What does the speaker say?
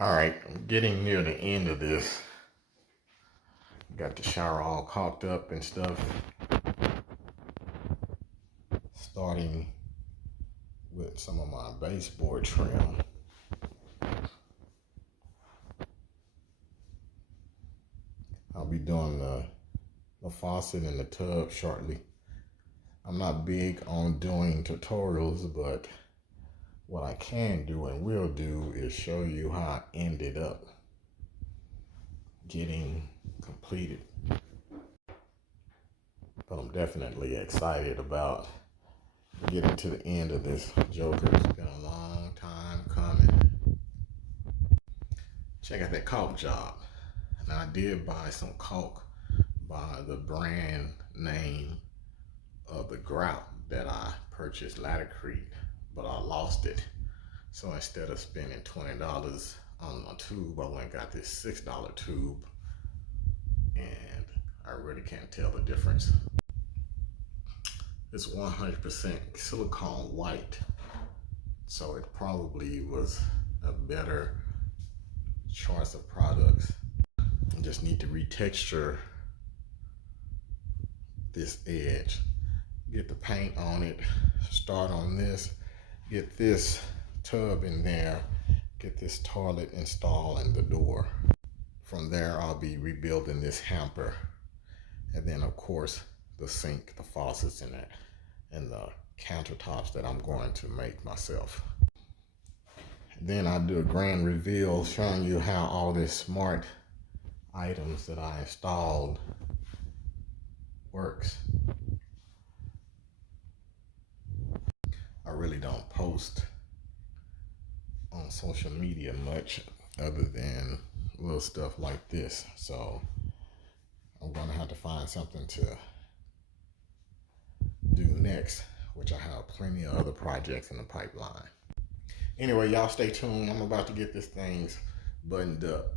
All right, I'm getting near the end of this. Got the shower all caulked up and stuff. Starting with some of my baseboard trim. I'll be doing the faucet and the tub shortly. I'm not big on doing tutorials, but what I can do and will do is show you how I ended up getting completed. But I'm definitely excited about getting to the end of this joker. It's been a long time coming. Check out that caulk job. And I did buy some caulk by the brand name of the grout that I purchased, Laticrete, but I lost it. So instead of spending $20 on a tube, I went and got this $6 tube, and I really can't tell the difference. It's 100% silicone white, so it probably was a better choice of products. I just need to retexture this edge, get the paint on it, start on this, get this tub in there, get this toilet installed and the door. From there, I'll be rebuilding this hamper, and then of course the sink, the faucets, and the countertops that I'm going to make myself. Then I'll do a grand reveal showing you how all these smart items that I installed works. I really don't post on social media much other than little stuff like this, so I'm gonna have to find something to do next, which I have plenty of other projects in the pipeline. Anyway, y'all stay tuned. I'm about to get this thing buttoned up.